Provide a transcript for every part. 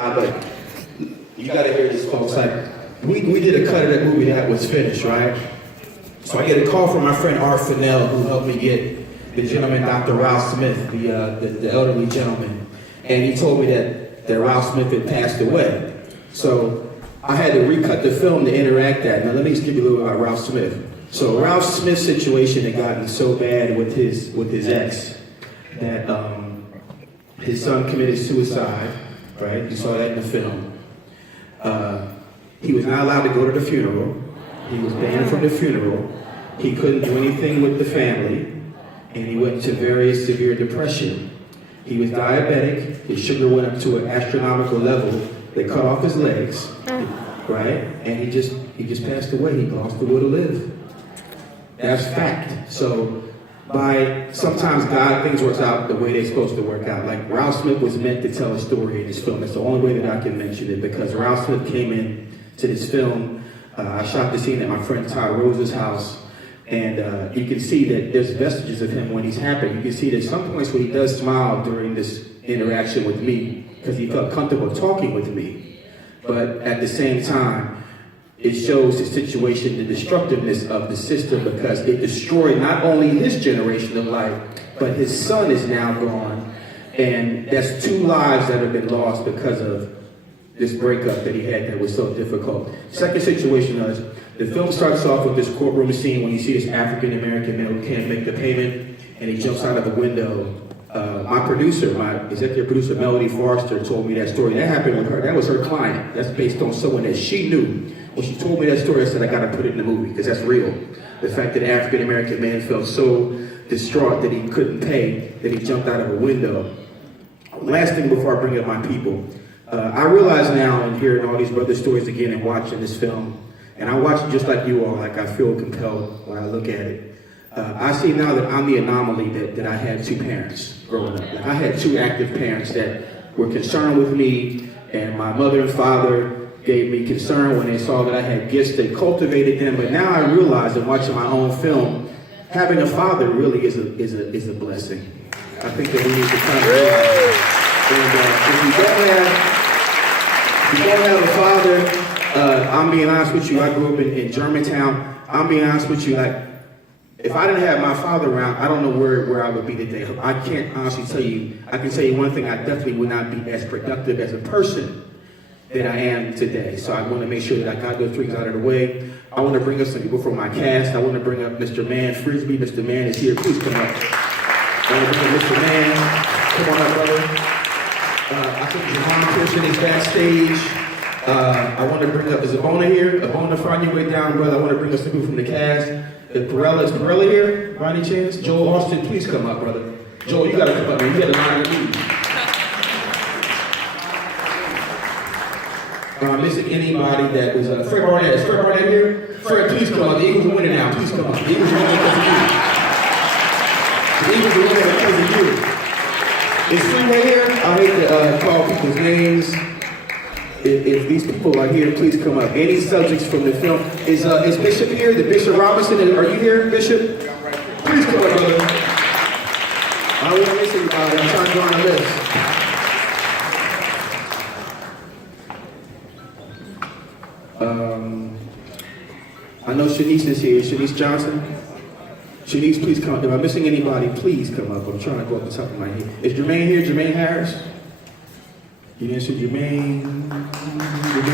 But you gotta hear this, folks. Like, we did a cut of that movie that was finished, right? So I get a call from my friend Art Fennell, who helped me get the gentleman, Dr. Ralph Smith, the elderly gentleman. And he told me that Ralph Smith had passed away. So I had to recut the film to interact that. Now let me just give you a little about Ralph Smith. So Ralph Smith's situation had gotten so bad with his ex that his son committed suicide, right? You saw that in the film. He was not allowed to go to the funeral. He was banned from the funeral. He couldn't do anything with the family, and he went into very severe depression. He was diabetic. His sugar went up to an astronomical level. They cut off his legs, right? And he just passed away. He lost the will to live. That's fact. So sometimes God, things work out the way they're supposed to work out. Like Ralph Smith was meant to tell a story in this film. It's the only way that I can mention it, because Ralph Smith came in to this film. I shot the scene at my friend Todd Rose's house, and you can see that there's vestiges of him when he's happy. You can see there's some points where he does smile during this interaction with me, because he felt comfortable talking with me. But at the same time, it shows the situation, the destructiveness of the system, because it destroyed not only his generation of life, but his son is now gone. And that's 2 lives that have been lost because of this breakup that he had that was so difficult. Second situation was, the film starts off with this courtroom scene when you see this African-American male who can't make the payment, and he jumps out of the window. My producer, my executive producer, Melody Forrester, told me that story. That happened with her. That was her client. That's based on someone that she knew. When she told me that story, I said, I gotta put it in the movie, because that's real. The fact that an African-American man felt so distraught that he couldn't pay, that he jumped out of a window. Last thing before I bring up my people, I realize now, in hearing all these brother stories again and watching this film, and I watch it just like you all, like I feel compelled when I look at it. I see now that I'm the anomaly that I had 2 parents growing up. Like, I had 2 active parents that were concerned with me, and my mother and father gave me concern when they saw that I had gifts. They cultivated them, but now I realize in watching my own film, having a father really is a blessing. I think that we need to kind of realize that. And if you don't have a father, I'm being honest with you, I grew up in Germantown. I'm being honest with you, like, if I didn't have my father around, I don't know where I would be today. I can't honestly tell you. I can tell you one thing, I definitely would not be as productive as a person that I am today. So I want to make sure that I got those things out of the way. I want to bring up some people from my cast. I want to bring up Mr. Man Frisbee. Mr. Man is here. Please come up. I want to bring up Mr. Man. Come on up, brother. I think Javon Christian is backstage. I want to bring up, is Abona here? Abona, find your way down, brother. I want to bring us some people from the cast. Is Perella here, by any chance? Joel Austin, please come up, brother. Joel, you got to come up, man. You got to line with me. Missing anybody that was, Fred Barnett. Is Fred Barnett here? Fred, please come up. The Eagles are winning now. Please come up. The Eagles are winning because of you. The Eagles are winning because of you. Is Freeway here? I hate to call people's names. If these people are here, please come up. Any subjects from the film? Is Bishop here? The Bishop Robinson? Are you here, Bishop? Please come up, brother. I don't want to miss anybody. I'm trying to go on the list. I know Shanice is here. Shanice Johnson? Shanice, please come up. If I'm missing anybody, please come up. I'm trying to go up the top of my head. Is Jermaine here? Jermaine Harris? You didn't see Jermaine?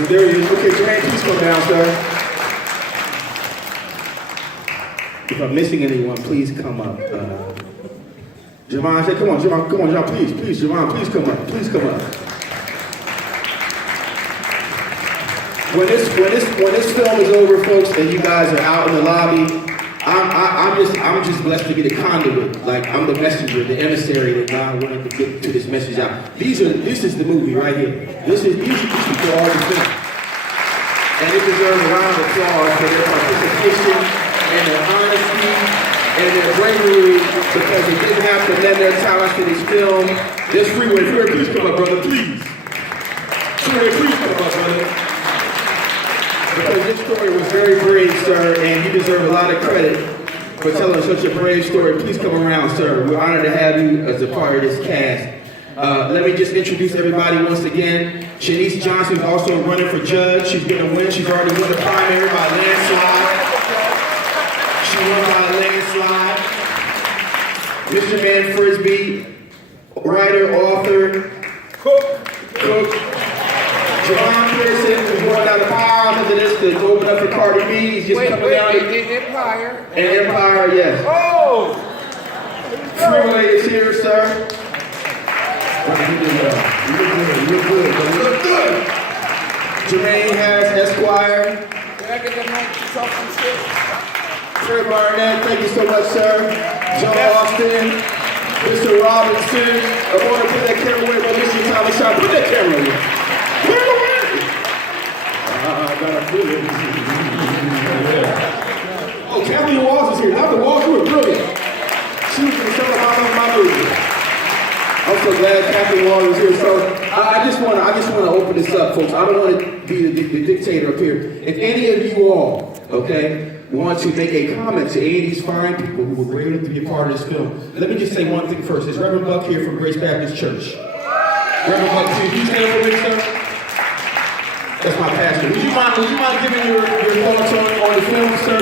There he is. Okay, Jermaine, please come down, sir. If I'm missing anyone, please come up. Javon, I said, come on, Javon, please, Javon, please come up. Please come up. When this film is over, folks, and you guys are out in the lobby, I'm just blessed to be the conduit. Like, I'm the messenger, the emissary that God wanted to get to this message out. This is the movie right here. These people are the film. And they deserve a round of applause for their participation and their honesty and their bravery, because they didn't have to lend their talents to this film. There's Freeway. Freeway, please come up, brother, please. Freeway, please come up, brother. Because this story was very brave, sir, and you deserve a lot of credit for telling such a brave story. Please come around, sir. We're honored to have you as a part of this cast. Let me just introduce everybody once again. Shanice Johnson is also running for judge. She's going to win. She's already won the primary by landslide. She won by landslide. Mr. Man Frisbee, writer, author, cook. Javon Pearson is going down the aisle after this to open up for Cardi B. He's just coming down. Empire. And Empire, yes. Oh! Troy is here, sir. You look good. You look good. Jermaine Harris, Esquire. Can I get that mic to talk some shit? Fred Barnett, thank you so much, sir. John Austin, Mr. Robinson. I want to put that camera away, but Mr. Thomas Shaw, put that camera away. Put it away. I gotta feel it. Oh, Kathleen Walls is here. Dr. Walls, you were brilliant. She was going to show how my movie. I'm so glad Kathleen Walls is here. So I just want to open this up, folks. I don't want to be the dictator up here. If any of you all, okay, want to make a comment to any of these fine people who were brave enough to be a part of this film, let me just say one thing first. Is Reverend Buck here from Grace Baptist Church? Reverend Buck, can you stand up for me, sir? That's my pastor. Would you mind giving your thoughts on the film, sir?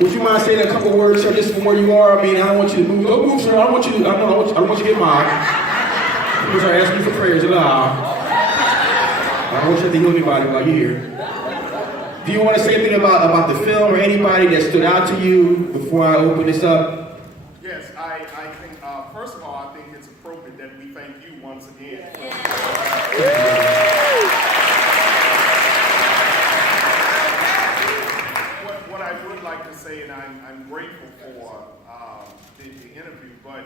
Would you mind saying a couple words, sir, just from where you are? I mean, I don't want you to move. Don't move, sir. I don't want you to get mobbed. People start asking you for prayers. I don't want you to heal anybody while you're here. Do you want to say anything about the film or anybody that stood out to you before I open this up? Yes, I think, first of all, I think it's appropriate that we thank you once again. What I would like to say, and I'm grateful for the interview, but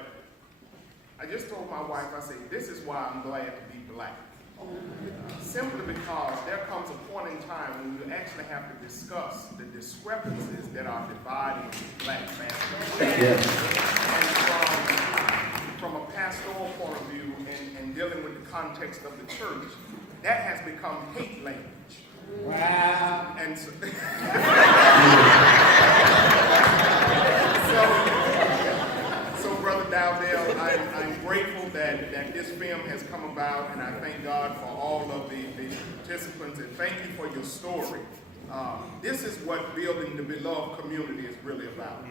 I just told my wife, I said, this is why I'm glad to be black. Simply because there comes a point in time when you actually have to discuss the discrepancies that are dividing black families. Yes. And from a pastoral point of view and dealing with the context of the church, that has become hate language. Wow. And so, so Brother Dowdell, I'm grateful that this film has come about, and I thank God for all of the participants, and thank you for your story. This is what building the beloved community is really about.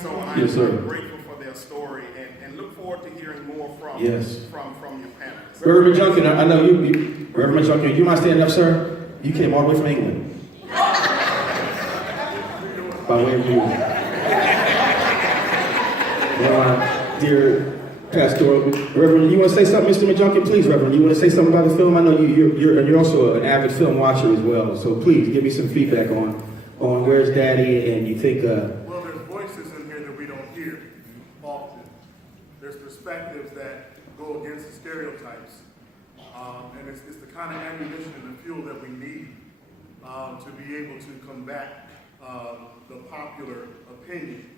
So I'm grateful for their story, and look forward to hearing more from your panelists. Reverend Junkin, I know you Reverend Junkin, you mind standing up, sir? You came all the way from England. By way of you. Dear Pastoral, Reverend, you want to say something, Mr. McJunkin? Please, Reverend, you want to say something about the film? I know you're also an avid film watcher as well, so please give me some feedback on Where's Daddy, and you think... Well, there's voices in here that we don't hear often. There's perspectives that go against the stereotypes, and it's the kind of ammunition and the fuel that we need to be able to combat the popular opinion.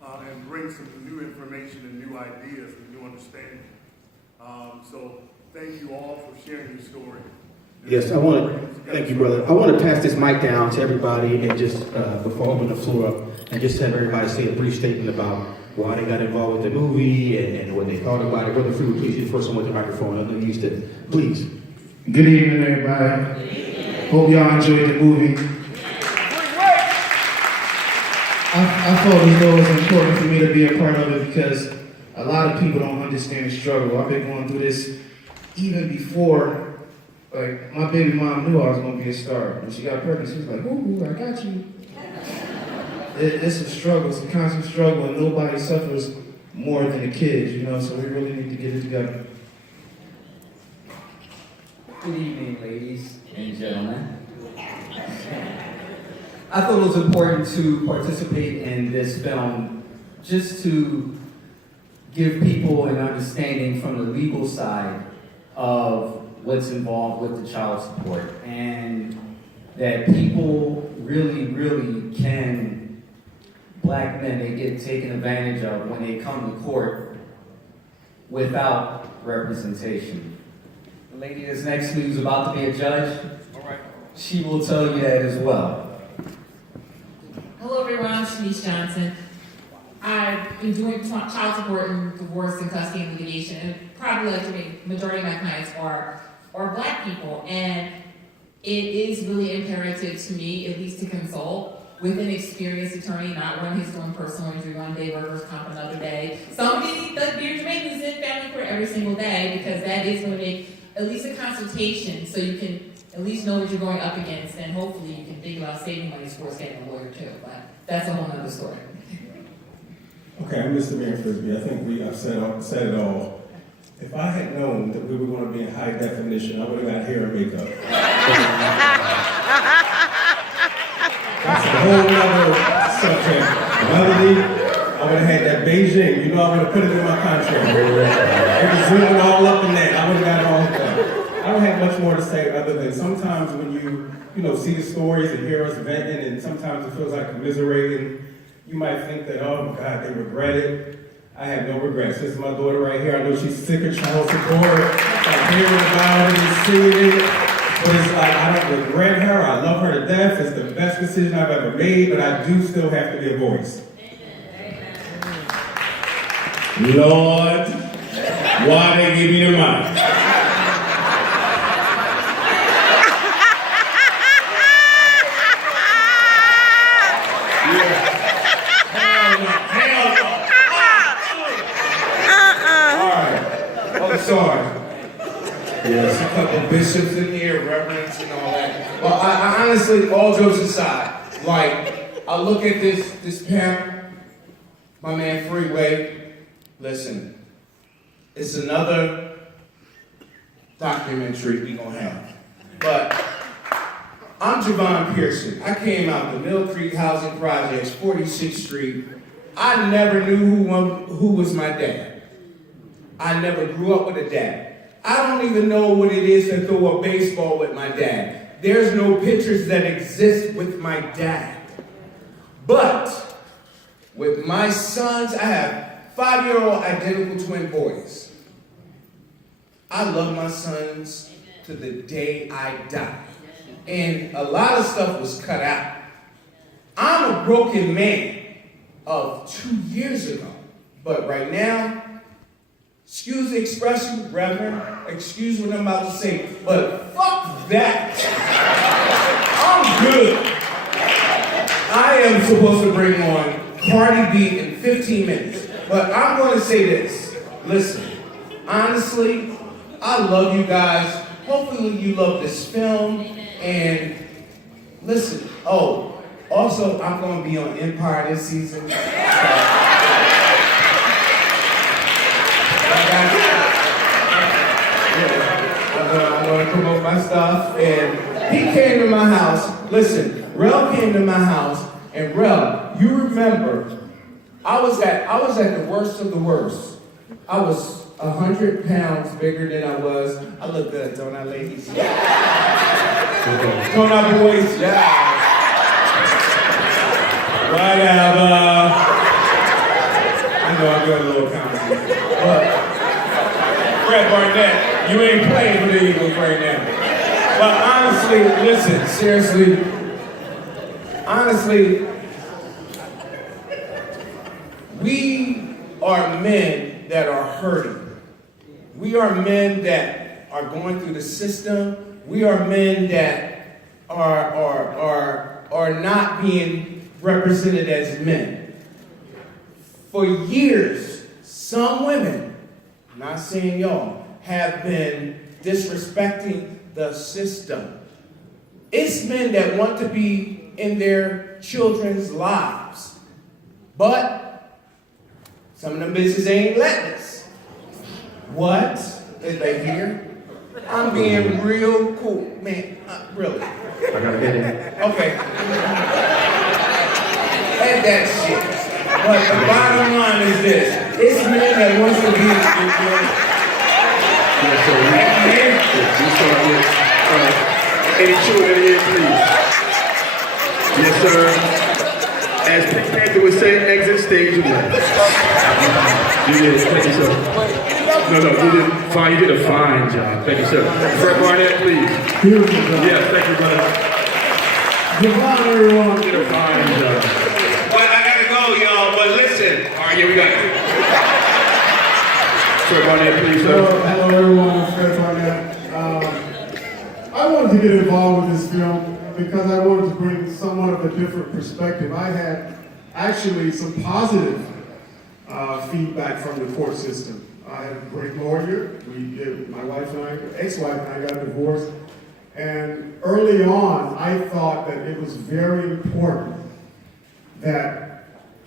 And bring some new information and new ideas and new understanding. So thank you all for sharing your story. Yes, thank you, brother. I want to pass this mic down to everybody and just, before I open the floor up, and just have everybody say a brief statement about why they got involved with the movie and what they thought about it. Brother Freewood, please, you're the first one with the microphone. I know you used to. Please. Good evening, everybody. Hope y'all enjoyed the movie. I felt as though it was important for me to be a part of it because a lot of people don't understand the struggle. I've been going through this even before, like, my baby mom knew I was going to be a star. When she got pregnant, she was like, ooh, I got you. It's a struggle, it's a constant struggle, and nobody suffers more than the kids, you know, so we really need to get it together. Good evening, ladies and gentlemen. I thought it was important to participate in this film just to give people an understanding from the legal side of what's involved with the child support, and that people really can, black men, they get taken advantage of when they come to court without representation. The lady that's next to me who's about to be a judge, she will tell you that as well. Hello everyone, I'm Shanice Johnson. I I've been doing child support and divorce and custody and litigation, and probably like the majority of my clients are Black people, and it is really imperative to me, at least to consult with an experienced attorney, not one who's doing personal injury one day, workers' comp another day. Somebody does marriage maintenance in family court every single day, because that is going to make at least a consultation, so you can at least know what you're going up against, and hopefully you can think about saving money towards getting a lawyer too. But that's a whole nother story. Okay, I'm Mr. Mayor Frisbee. I think I've said it all. If I had known that we were going to be in high definition, I would have got hair and makeup. That's a whole other subject. Melody, I would have had that Beijing. You know, I would have put it in my contract. It was zooming all up in that. I would have got it all done. I don't have much more to say other than sometimes when you see the stories and hear us venting, and sometimes it feels like commiserating, you might think that, oh God, they regret it. I have no regrets. This is my daughter right here. I know she's sick of child support. I'm hearing about it and seeing it. But it's like, I don't regret her. I love her to death. It's the best decision I've ever made, but I do still have to be a voice. Lord, why they give me the mic? Sorry. There's a couple bishops in here, reverends and all that. Well, I honestly, all jokes aside, like, I look at this panel, my man Freeway, listen, it's another documentary we gonna have. But I'm Javon Pearson. I came out the Mill Creek Housing Projects, 46th Street. I never knew who was my dad. I never grew up with a dad. I don't even know what it is to throw a baseball with my dad. There's no pictures that exist with my dad. But with my sons, I have 5-year-old identical twin boys. I love my sons to the day I die. And a lot of stuff was cut out. I'm a broken man of 2 years ago. But right now, excuse the expression, Reverend, excuse what I'm about to say, but fuck that. I'm good. I am supposed to bring on Cardi B in 15 minutes, but I'm going to say this. Listen, honestly, I love you guys. Hopefully you love this film, and listen, also, I'm going to be on Empire this season. I'm going to promote my stuff, and he came to my house. Listen, Rel came to my house, and Rel, you remember, I was at the worst of the worst. I was 100 pounds bigger than I was. I look good, don't I, ladies? Yeah. Don't I, boys? Yeah. Whatever. I know I'm doing a little comedy, but Fred Barnett, you ain't playing for the Eagles right now. But honestly, listen, seriously, honestly, we are men that are hurting. We are men that are going through the system. We are men that are not being represented as men. For years, some women, not saying y'all, have been disrespecting the system. It's men that want to be in their children's lives. But some of them bitches ain't letting us. What? Is they here? I'm being real cool. Man, really. I gotta get in. Okay. And that shit. But the bottom line is this. It's men that wants to be in Yes, sir. We start with any children here, please. Yes, sir. As Pink Panther would say, exit stage left. You did it. Thank you, sir. No, you did fine. You did a fine job. Thank you, sir. Fred Barnett, please. Yes, thank you, brother. You did a fine job. Well, I gotta go, y'all, but listen. Listen. All right, here we go. Sir Barnett, please, sir. Hello everyone, I'm Fred Barnett. I wanted to get involved with this film because I wanted to bring somewhat of a different perspective. I had actually some positive feedback from the court system. I had a great lawyer. My wife and I, ex-wife and I got divorced. And early on, I thought that it was very important that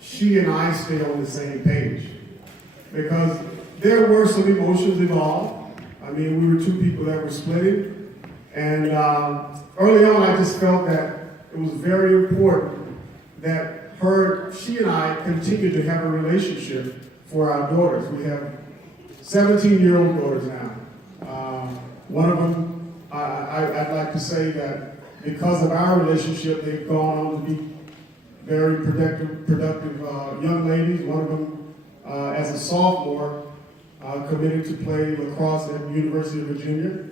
she and I stay on the same page. Because there were some emotions involved. I mean, we were two people that were splitting. And early on, I just felt that it was very important that she and I continue to have a relationship for our daughters. We have 17-year-old daughters now. One of them, I'd like to say that because of our relationship, they've gone on to be very productive young ladies. One of them, as a sophomore, committed to play lacrosse at the University of Virginia.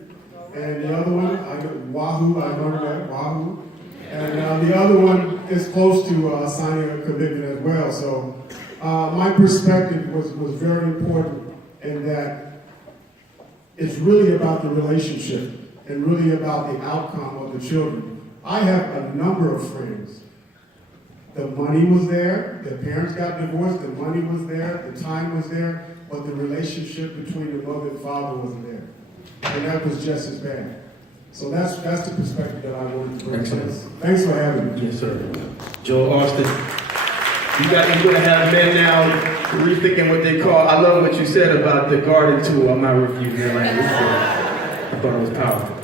And the other one, Wahoo, I learned that, Wahoo. And the other one is close to signing a commitment as well. So my perspective was very important in that it's really about the relationship and really about the outcome of the children. I have a number of friends. The money was there, the parents got divorced, the money was there, the time was there, but the relationship between the mother and father wasn't there. And that was just as bad. So that's the perspective that I wanted to bring. Excellent. Thanks for having me. Yes, sir. Joel Austin, you're going to have men now rethinking what they call, I love what you said about the garden tool. I'm not reviewing your language. I thought it was powerful.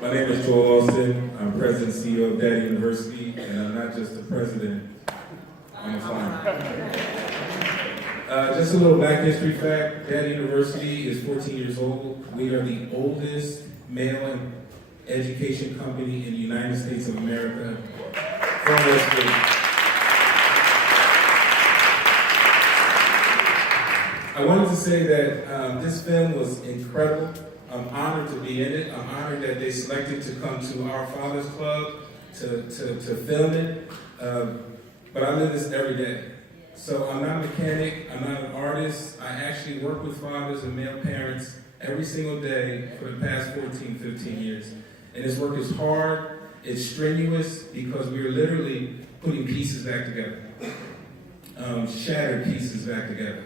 My name is Joel Austin. I'm president and CEO of Daddy University, and I'm not just the president, I'm a founder. Just a little Black history fact. Daddy University is 14 years old. We are the oldest male education company in the United States of America from West Virginia. I wanted to say that this film was incredible. I'm honored to be in it. I'm honored that they selected to come to our Fathers Club to film it. But I live this every day. So I'm not a mechanic, I'm not an artist. I actually work with fathers and male parents every single day for the past 14, 15 years. And this work is hard, it's strenuous, because we're literally putting pieces back together. Shattered pieces back together.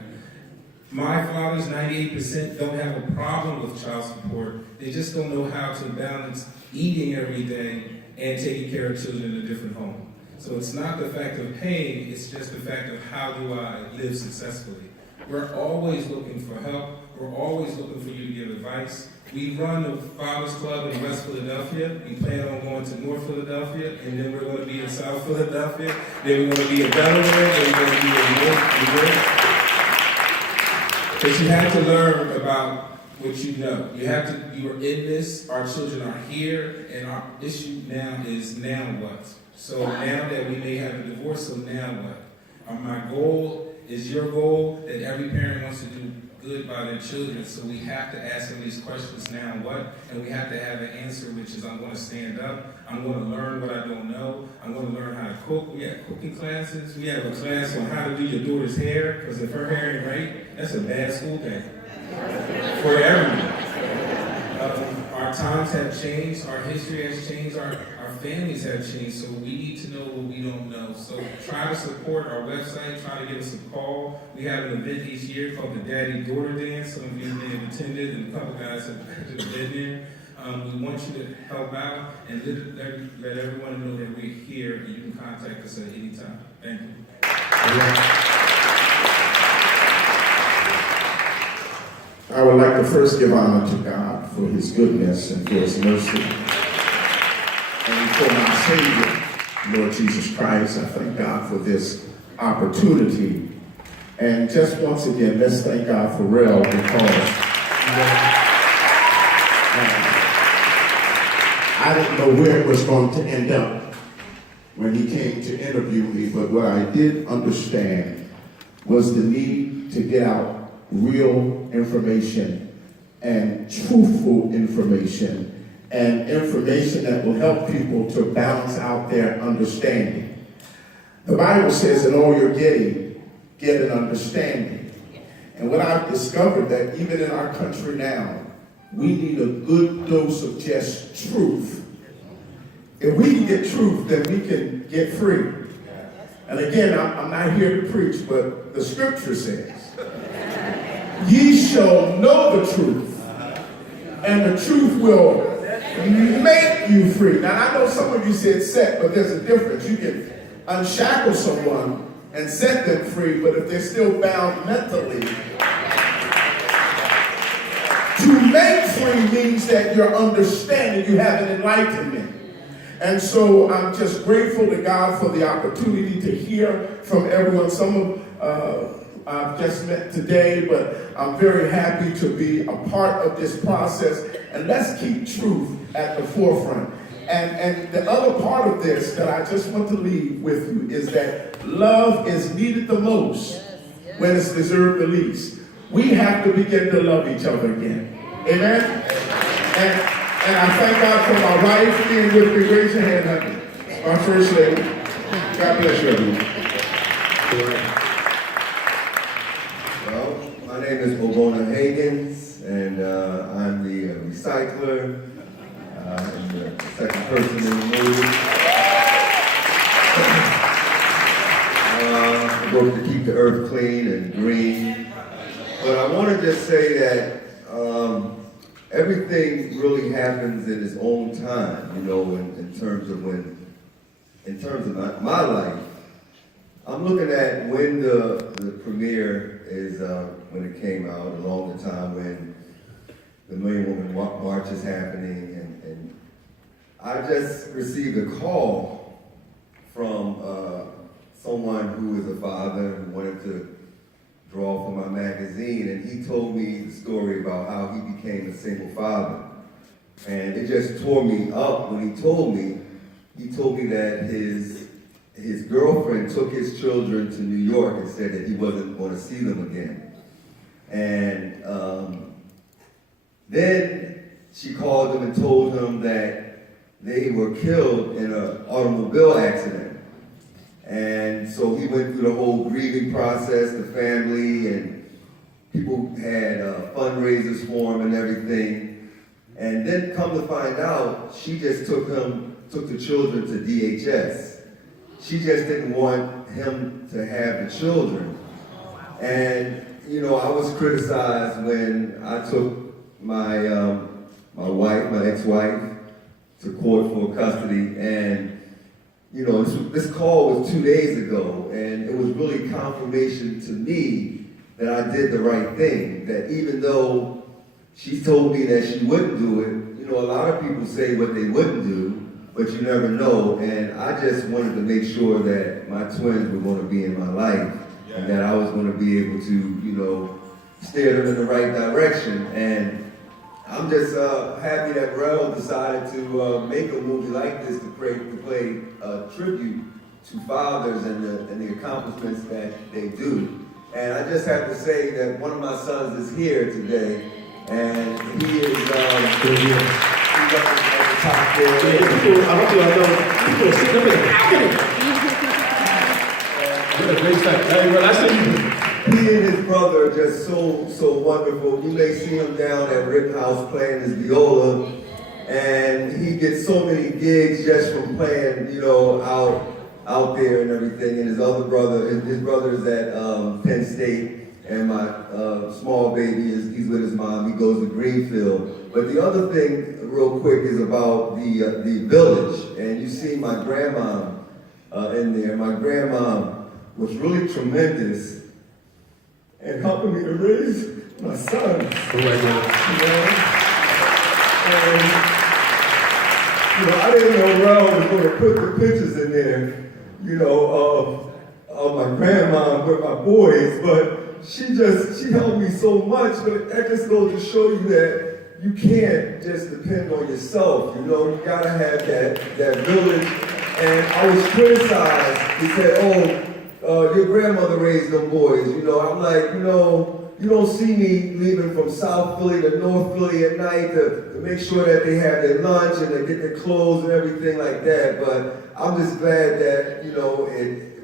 My fathers, 98%, don't have a problem with child support. They just don't know how to balance eating every day and taking care of children in a different home. So it's not the fact of paying, it's just the fact of how do I live successfully. We're always looking for help. We're always looking for you to give advice. We run the Fathers Club in West Philadelphia. We plan on going to North Philadelphia, and then we're going to be in South Philadelphia. Then we're going to be in Delaware, then we're going to be in New York. But you have to learn about what you know. You are in this, our children are here, and our issue now is now what? So now that we may have a divorce, so now what? My goal is your goal, that every parent wants to do good by their children, so we have to ask them these questions, now what? And we have to have an answer, which is I'm going to stand up, I'm going to learn what I don't know, I'm going to learn how to cook. We have cooking classes, we have a class on how to do your daughter's hair, because if her hair ain't right, that's a bad school day for everyone. Our times have changed, our history has changed, our families have changed, so we need to know what we don't know. So try to support our website, try to give us a call. We have an event each year called the Daddy Daughter Dance. Some of you may have attended, and a couple guys have been there. We want you to help out and let everyone know that we're here, and you can contact us at any time. Thank you. I would like to first give honor to God for his goodness and for his mercy. And for my Savior, Lord Jesus Christ, I thank God for this opportunity. And just once again, let's thank God for Rel, because I didn't know where it was going to end up when he came to interview me, but what I did understand was the need to get out real information and truthful information and information that will help people to balance out their understanding. The Bible says in all you're getting, get an understanding. And what I've discovered that even in our country now, we need a good dose of just truth. If we can get truth, then we can get free. And again, I'm not here to preach, but the scripture says, ye shall know the truth, and the truth will make you free. Now, I know some of you said set, but there's a difference. You can unshackle someone and set them free, but if they're still bound mentally, to make free means that you're understanding, you have an enlightenment. And so I'm just grateful to God for the opportunity to hear from everyone. Some of I've just met today, but I'm very happy to be a part of this process. And let's keep truth at the forefront. And the other part of this that I just want to leave with you is that love is needed the most when it's deserved the least. We have to begin to love each other again. Amen? And I thank God for my wife being with me. Raise your hand, honey. My first lady. God bless you, everyone. Well, my name is Obona Hagans, and I'm the recycler. I'm the second person in the movie. I work to keep the earth clean and green. But I want to just say that everything really happens in its own time, you know, in terms of my life. I'm looking at when the premiere is, when it came out, along the time when the Million Woman March is happening, and I just received a call from someone who is a father who wanted to draw for my magazine, and he told me the story about how he became a single father. And it just tore me up when he told me that his girlfriend took his children to New York and said that he wasn't going to see them again. And then she called him and told him that they were killed in an automobile accident. And so he went through the whole grieving process, the family, and people had fundraisers for him and everything. And then come to find out, she just took the children to DHS. She just didn't want him to have the children. And, you know, I was criticized when I took my ex-wife, to court for custody, and you know, this call was 2 days ago, and it was really confirmation to me that I did the right thing, that even though she told me that she wouldn't do it, you know, a lot of people say what they wouldn't do, but you never know, and I just wanted to make sure that my twins were going to be in my life, and that I was going to be able to, you know, steer them in the right direction. And I'm just happy that Rel decided to make a movie like this to play a tribute to fathers and the accomplishments that they do. And I just have to say that one of my sons is here today, and he is he's up at the top there. I want you to know, people are sitting up in the balcony. What a great sight. Hey, Rel, I see you. He and his brother are just so wonderful. You may see him down at Rittenhouse playing his viola, and he gets so many gigs just from playing, you know, out there and everything. And his other brother, his brother is at Penn State, and my small baby he's with his mom. He goes to Greenfield. But the other thing, real quick, is about the village. And you see my grandma in there. My grandma was really tremendous and helping me to raise my sons. Oh my God. And, you know, I didn't know Rel was going to put the pictures in there, you know, of my grandma with my boys, but she helped me so much. But that just goes to show you that you can't just depend on yourself, you know, you gotta have that village. And I was criticized. He said, your grandmother raised them boys, you know. I'm like, you know, you don't see me leaving from South Philly to North Philly at night to make sure that they have their lunch and they get their clothes and everything like that. But I'm just glad that, you know,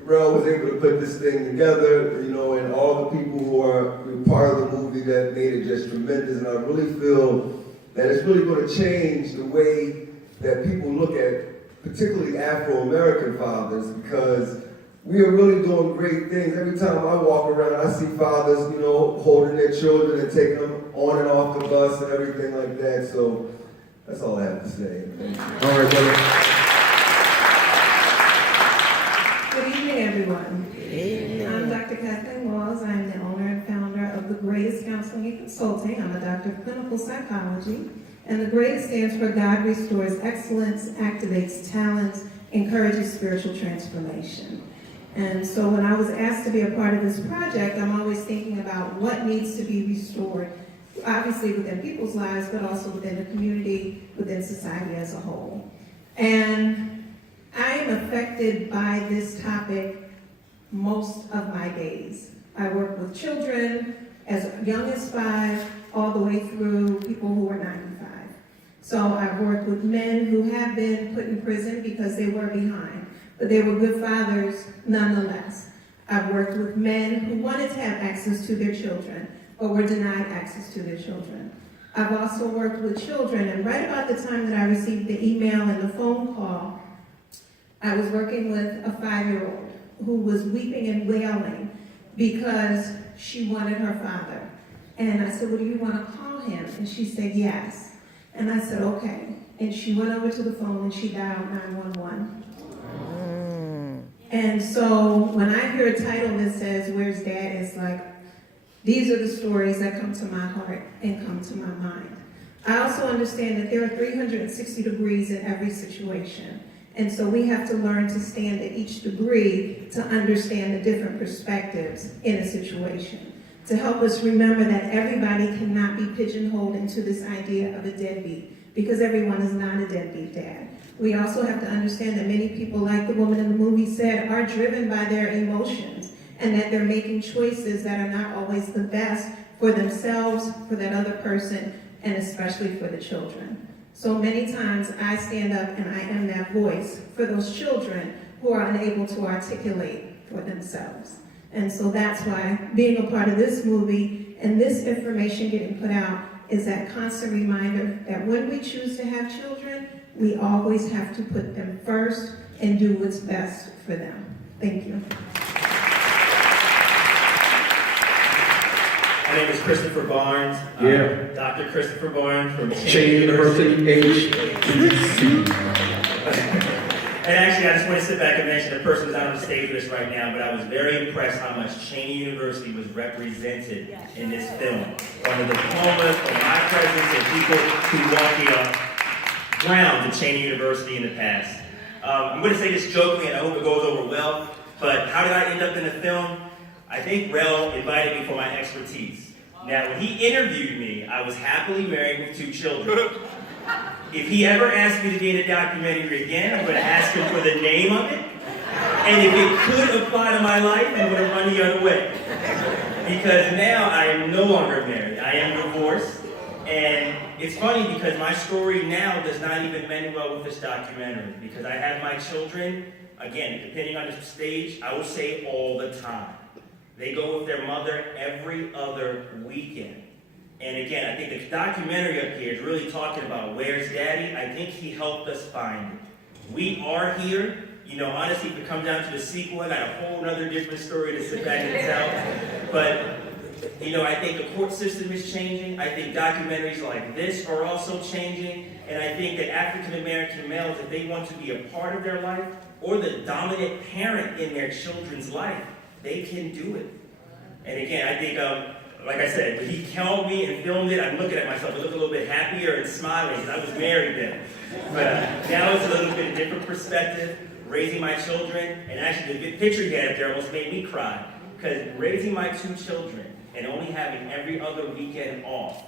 Rel was able to put this thing together, you know, and all the people who are part of the movie that made it just tremendous. And I really feel that it's really going to change the way that people look at particularly Afro-American fathers, because we are really doing great things. Every time I walk around, I see fathers, you know, holding their children and taking them on and off the bus and everything like that. So that's all I have to say. Thank you. All right, brother. Good evening, everyone. I'm Dr. Kathleen Walls. I'm the owner and founder of The Greatest Counseling and Consulting. I'm a doctor of clinical psychology. And the GREATEST stands for God Restores Excellence, Activates Talents, Encourages Spiritual Transformation. And so when I was asked to be a part of this project, I'm always thinking about what needs to be restored, obviously within people's lives, but also within the community, within society as a whole. And I am affected by this topic most of my days. I work with children as young as 5, all the way through people who are 95. So I've worked with men who have been put in prison because they were behind, but they were good fathers nonetheless. I've worked with men who wanted to have access to their children, but were denied access to their children. I've also worked with children, and right about the time that I received the email and the phone call, I was working with a 5-year-old who was weeping and wailing because she wanted her father. And I said, well, do you want to call him? And she said, yes. And I said, okay. And she went over to the phone and she dialed 911. And so when I hear a title that says, where's Dad? It's like, these are the stories that come to my heart and come to my mind. I also understand that there are 360 degrees in every situation. And so we have to learn to stand at each degree to understand the different perspectives in a situation, to help us remember that everybody cannot be pigeonholed into this idea of a deadbeat, because everyone is not a deadbeat dad. We also have to understand that many people, like the woman in the movie said, are driven by their emotions, and that they're making choices that are not always the best for themselves, for that other person, and especially for the children. So many times I stand up and I am that voice for those children who are unable to articulate for themselves. And so that's why being a part of this movie and this information getting put out is that constant reminder that when we choose to have children, we always have to put them first and do what's best for them. Thank you. My name is Christopher Barnes. Dr. Christopher Barnes from Cheney University, HBC. And actually, I just want to sit back and mention the person who's out on the stage with us right now, but I was very impressed how much Cheney University was represented in this film. From the diplomas, from my presence, and people who walked the ground to Cheney University in the past. I'm going to say this jokingly, and I hope it goes over well, but how did I end up in the film? I think Rel invited me for my expertise. Now, when he interviewed me, I was happily married with 2 children. If he ever asked me to be in a documentary again, I'm going to ask him for the name of it. And if it could apply to my life, I'm going to run the other way. Because now I am no longer married. I am divorced. And it's funny because my story now does not even mend well with this documentary. Because I have my children, again, depending on the stage, I will say all the time. They go with their mother every other weekend. And again, I think the documentary up here is really talking about where's Daddy. I think he helped us find it. We are here. You know, honestly, if it comes down to the sequel, I got a whole other different story to sit back and tell. But, you know, I think the court system is changing. I think documentaries like this are also changing. And I think that African American males, if they want to be a part of their life or the dominant parent in their children's life, they can do it. And again, I think, like I said, when he called me and filmed it, I'm looking at myself. I look a little bit happier and smiling because I was married then. But now it's a little bit different perspective, raising my children. And actually, the picture you had up there almost made me cry. Because raising my 2 children and only having every other weekend off,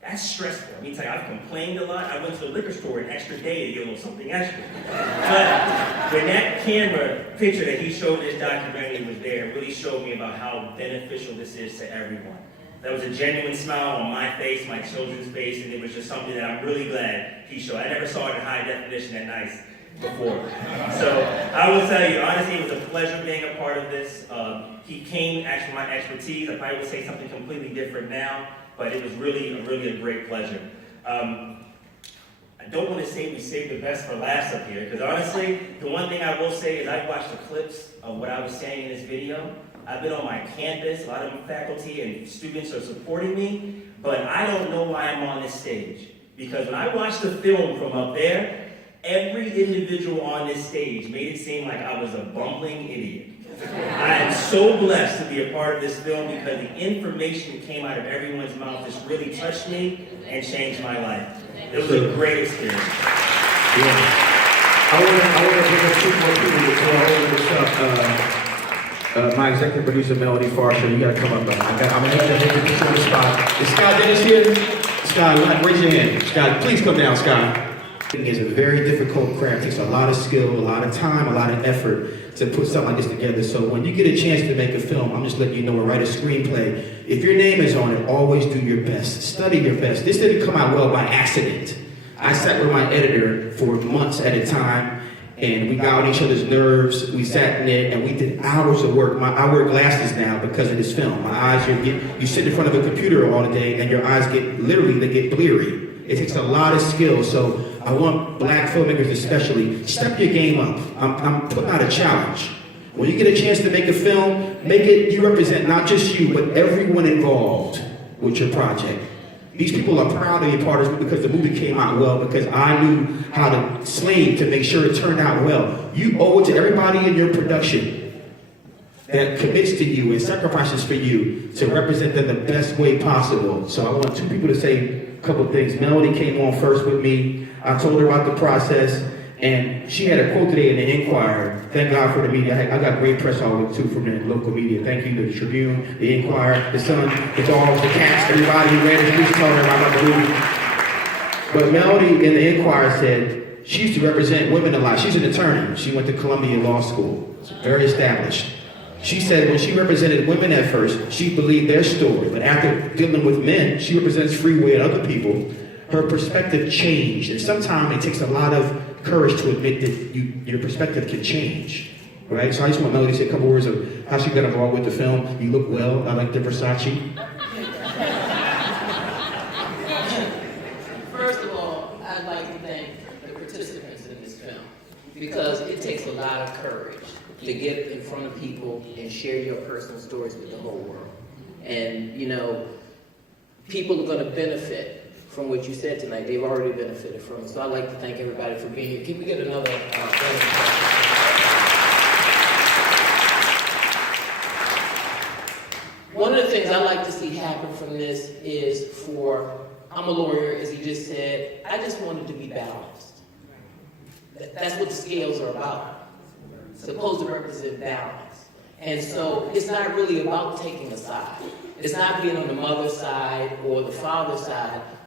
that's stressful. Let me tell you, I've complained a lot. I went to the liquor store an extra day to get a little something extra. But when that camera picture that he showed in this documentary was there, it really showed me about how beneficial this is to everyone. That was a genuine smile on my face, my children's face, and it was just something that I'm really glad he showed. I never saw it in high definition that nice. before. So I will tell you, honestly, it was a pleasure being a part of this. He came actually my expertise. I probably would say something completely different now, but it was really a great pleasure. I don't want to say we saved the best for last up here, because honestly, the one thing I will say is I watched the clips of what I was saying in this video. I've been on my campus, a lot of faculty and students are supporting me, but I don't know why I'm on this stage. Because when I watched the film from up there, every individual on this stage made it seem like I was a bumbling idiot. I am so blessed to be a part of this film because the information that came out of everyone's mouth just really touched me and changed my life. It was a great experience. Yeah. I want to bring up two more people before I open this up. My executive producer, Melody Farshaw, you got to come up. I'm going to hit you on the spot. Is Scott Dennis here? Scott, raise your hand. Scott, please come down, Scott. It's a very difficult craft. It takes a lot of skill, a lot of time, a lot of effort to put something like this together. So when you get a chance to make a film, I'm just letting you know, or write a screenplay, if your name is on it, always do your best. Study your best. This didn't come out well by accident. I sat with my editor for months at a time, and we got on each other's nerves. We sat in it, and we did hours of work. I wear glasses now because of this film. My eyes, you sit in front of a computer all day, and your eyes get bleary. It takes a lot of skill, so I want black filmmakers especially, step your game up. I'm putting out a challenge. When you get a chance to make a film, make it, you represent not just you, but everyone involved with your project. These people are proud to be a part of it because the movie came out well, because I knew how to slave to make sure it turned out well. You owe it to everybody in your production that commits to you and sacrifices for you to represent them the best way possible. So I want two people to say a couple of things. Melody came on first with me. I told her about the process, and she had a quote today in the Inquirer. Thank God for the media. I got great press all too from the local media. Thank you to the Tribune, the Inquirer, the Sun, the Dogs, the Cats, everybody who read it. Please tell her about the movie. But Melody in the Inquirer said she used to represent women a lot. She's an attorney. She went to Columbia Law School. It's very established. She said when she represented women at first, she believed their story. But after dealing with men, she represents free will and other people. Her perspective changed. And sometimes it takes a lot of courage to admit that your perspective can change. Right? So I just want Melody to say a couple words of how she got involved with the film. You look well. I like the Versace. First of all, I'd like to thank the participants in this film because it takes a lot of courage to get in front of people and share your personal stories with the whole world. And, you know, people are going to benefit from what you said tonight. They've already benefited from it. So I'd like to thank everybody for being here. Can we get another One of the things I like to see happen from this is I'm a lawyer, as he just said, I just want it to be balanced. That's what the scales are about. Supposed to represent balance. And so it's not really about taking a side. It's not being on the mother's side or the father's side,